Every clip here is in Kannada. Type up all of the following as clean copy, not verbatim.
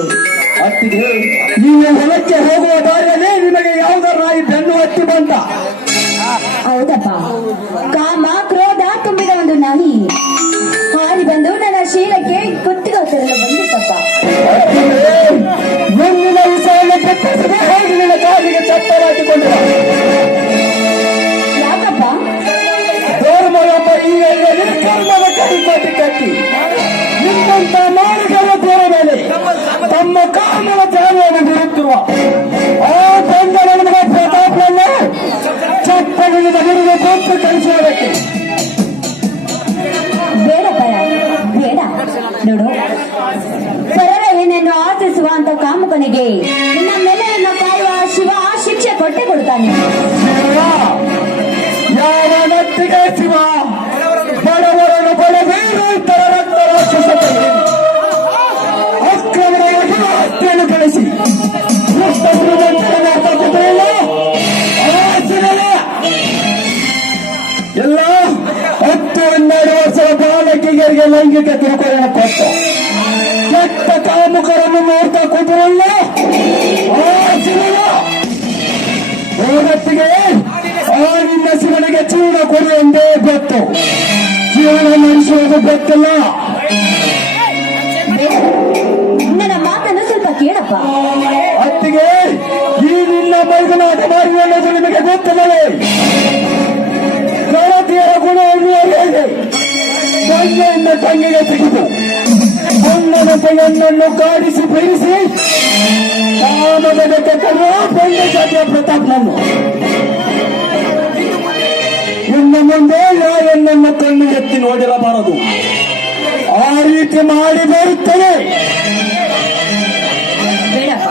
ಬಂದೆ. ಅತ್ತಿಗೆ, ನೀವು ಹೊಲಕ್ಕೆ ಹೋಗುವ ದಾರಿಯಲ್ಲಿ ನಿಮಗೆ ಯಾವುದರ ನಾಯಿ ಬೆನ್ನು ಹತ್ತಿ ಬಂತ? ಹೌದಪ್ಪ, ಕಾಮ ಕ್ರೋಧ ತುಂಬಿದ ಒಂದು ನಾಯಿ ಹಾರಿ ಬಂದು ನನ್ನ ಶೀಲಕ್ಕೆ ಕುತ್ತಿಗೆ ಬಂದಿತ್ತಪ್ಪ. ಮುಂದಿನ ವಿಷಯವನ್ನು ಪ್ರತ್ಯೇಕಿಸದೆ ಹೋಗಿ ನಿನ್ನ ಕಾಲಿಗೆ ಚಪ್ಪರ ಹಾಕಿಕೊಂಡಿರ. ಯಾಕಪ್ಪ? ಧರ್ಮವೆಂಬ ಈಗ ನಿರ್ಕರ್ಮದ ಕೈಕೋಟಿ ಕಟ್ಟಿ ನಿಮ್ಮಂತ ಮಾರ್ಗದ ದೂರ ಮೇಲೆ ತಮ್ಮ ಕಾಮನ ಜಾಲವನ್ನು ಬಿಡುತ್ತಿರುವ ಆ ಬಂಧನ ಪ್ರತಾಪವನ್ನು ಚಪ್ಪಲಿನ ಹಿಡಿದು ಕೊಟ್ಟು ಕಳಿಸುವುದಕ್ಕೆ. ಬೇಡಪ್ಪ, ಬೇಡ. ನೋಡು, ಪರರ ಏನೇನು ಆಚರಿಸುವ ಅಂತ ಕಾಮುಕನಿಗೆ ನಿನ್ನ ನೆಲೆಯನ್ನು ಕಾಯುವ ಶಿವ ಶಿಕ್ಷೆ ಕೊಟ್ಟೆ ಕೊಡ್ತಾನೆ. ಯಾವ ನಟ್ಟಿಗೆ ಶಿವ ಬಡವರನ್ನು ಬಡವೇರು ತರ ರಕ್ತ ರಾಕ್ಷಸತೆ ಅಕ್ರಮವಾಗಿ ಆಸ್ತಿಯನ್ನು ಕಳಿಸಿ ಎಲ್ಲ 10-12 ವರ್ಷದ ಬಾಲಕಿಯರಿಗೆ ಲೈಂಗಿಕ ಕಿರುಕುಳ ಕೊಟ್ಟು ಕೆಟ್ಟ ಕಾಮುಕರನ್ನು ನೋಡ್ತಾ ಕೂತಿರಲ್ಲ ಜಗತ್ತಿಗೆ ಆ ನಿನ್ನ ಶಿವನಿಗೆ ಜೀವನ ಕೊಡುವಂತೆ ಗೊತ್ತು, ಜೀವನ ನಡೆಸುವುದು ಗೊತ್ತಿಲ್ಲ. ನನ್ನ ಮಾತನ್ನು ಸ್ವಲ್ಪ ಕೇಳಪ್ಪ. ಅತ್ತಿಗೆ, ಈ ನಿನ್ನ ಮೈದನಾಟ ಮಾಡಿ ಅನ್ನೋದು ನಿಮಗೆ ಗೊತ್ತಿಲ್ಲವೇ? ಗಣತಿಯರ ಗುಣವನ್ನು ಹೇಗೆ ತಂಗೆಯಿಂದ ತಂಗಿಗೆ ತೆಗೆದು ಬಣ್ಣದ ತೆಗೆಯನ್ನು ಕಾಡಿಸಿ ಬೆಳೆಸಿ ಕಾಮದ ಕಟ್ಟುವ ಬಂಡೆ ಜಾತಿಯ ಪ್ರತಾಪ್ನನ್ನು ಇನ್ನು ಮುಂದೆ ಯಾರನ್ನು ಕಣ್ಣು ಎತ್ತಿ ನೋಡಿರಬಾರದು. ಆ ರೀತಿ ಮಾಡಿ ಬರುತ್ತದೆ. ಬೇಡಪ್ಪ,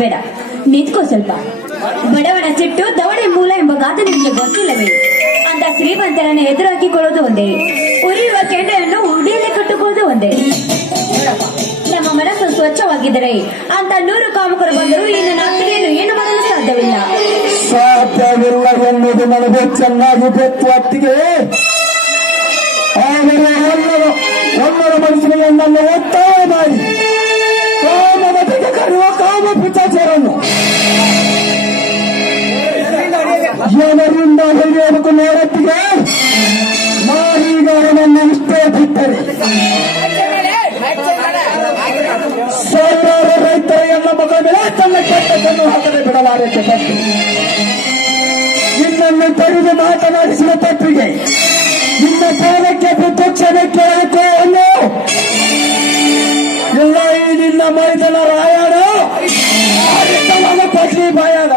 ಬೇಡ, ನಿಂತ್ಕೋ ಸ್ವಲ್ಪ. ಬಡವನ ಸಿಟ್ಟು ದವಡೆ ಮೂಲ ಎಂಬ ಗಾದೆ ನಿಮಗೆ ಗೊತ್ತಿಲ್ಲವೇ? ಅಂತ ಶ್ರೀಮಂತರನ್ನು ಎದುರು ಹಾಕಿಕೊಳ್ಳೋದು ಒಂದೇ, ಉರಿಯುವ ಕೆಂಡೆಯನ್ನು ಉಡಿಯಲ್ಲಿ ಕಟ್ಟುಕೊಳ್ಳೋದು ಒಂದೇ. ನಮ್ಮ ಮನಸ್ಸು ಸ್ವಚ್ಛವಾಗಿದ್ದರೆ ಅಂತ 100 ಕಾಮಕರು ಬಂದರೂ ಈ ನನ್ನ ಅತ್ತಿಗೆಯನ್ನು ಏನು ಮಾಡಲು ಸಾಧ್ಯವಿಲ್ಲ. ಸಾಧ್ಯವಿಲ್ಲ ಎನ್ನುವುದು ನನಗೆ ಚೆನ್ನಾಗಿ ಗೊತ್ತು ಅತ್ತಿಗೆ. ಆದರೆ ಒಮ್ಮರ ಮನುಷ್ಯನಿಗೆ ನನ್ನನ್ನು ಒತ್ತಾಯ ಮಾಡಿ ಕಾಮದ ಬಗ್ಗೆ ಕರೆಯುವ ಕಾಮ ಪಿಚಾಚಾರನ್ನು ಜನರಿಂದ ಹಿಡಿಯೋದಕ್ಕೂ ನೋಡತ್ತಿಗೆ ನಾನೀಗ ಅವನನ್ನು ಇಷ್ಟೇ ಬಿಟ್ಟರೆ ಸಾವಿರಾರು ರೈತರ ಎಲ್ಲ ಮಗಳ ಮೇಲೆ ತನ್ನ ಕೆಟ್ಟದನ್ನು ಹಾಕದೆ ಬಿಡಲಾರಕ್ಕೆ ತಪ್ಪು. ನಿನ್ನನ್ನು ತಡೆದು ಮಾತನಾಡಿಸಿದ ತಪ್ಪಿಗೆ ನಿನ್ನ ಪಾದಕ್ಕೆ ಬಿದ್ದು ಕ್ಷಮೆ ಕೇಳಬೇಕು ಅನ್ನು ಎಲ್ಲ ಈ ನಿನ್ನ ಮೈದನ ರಾಯಣ ಪಟ್ಲಿ ಬಾಯಾಗ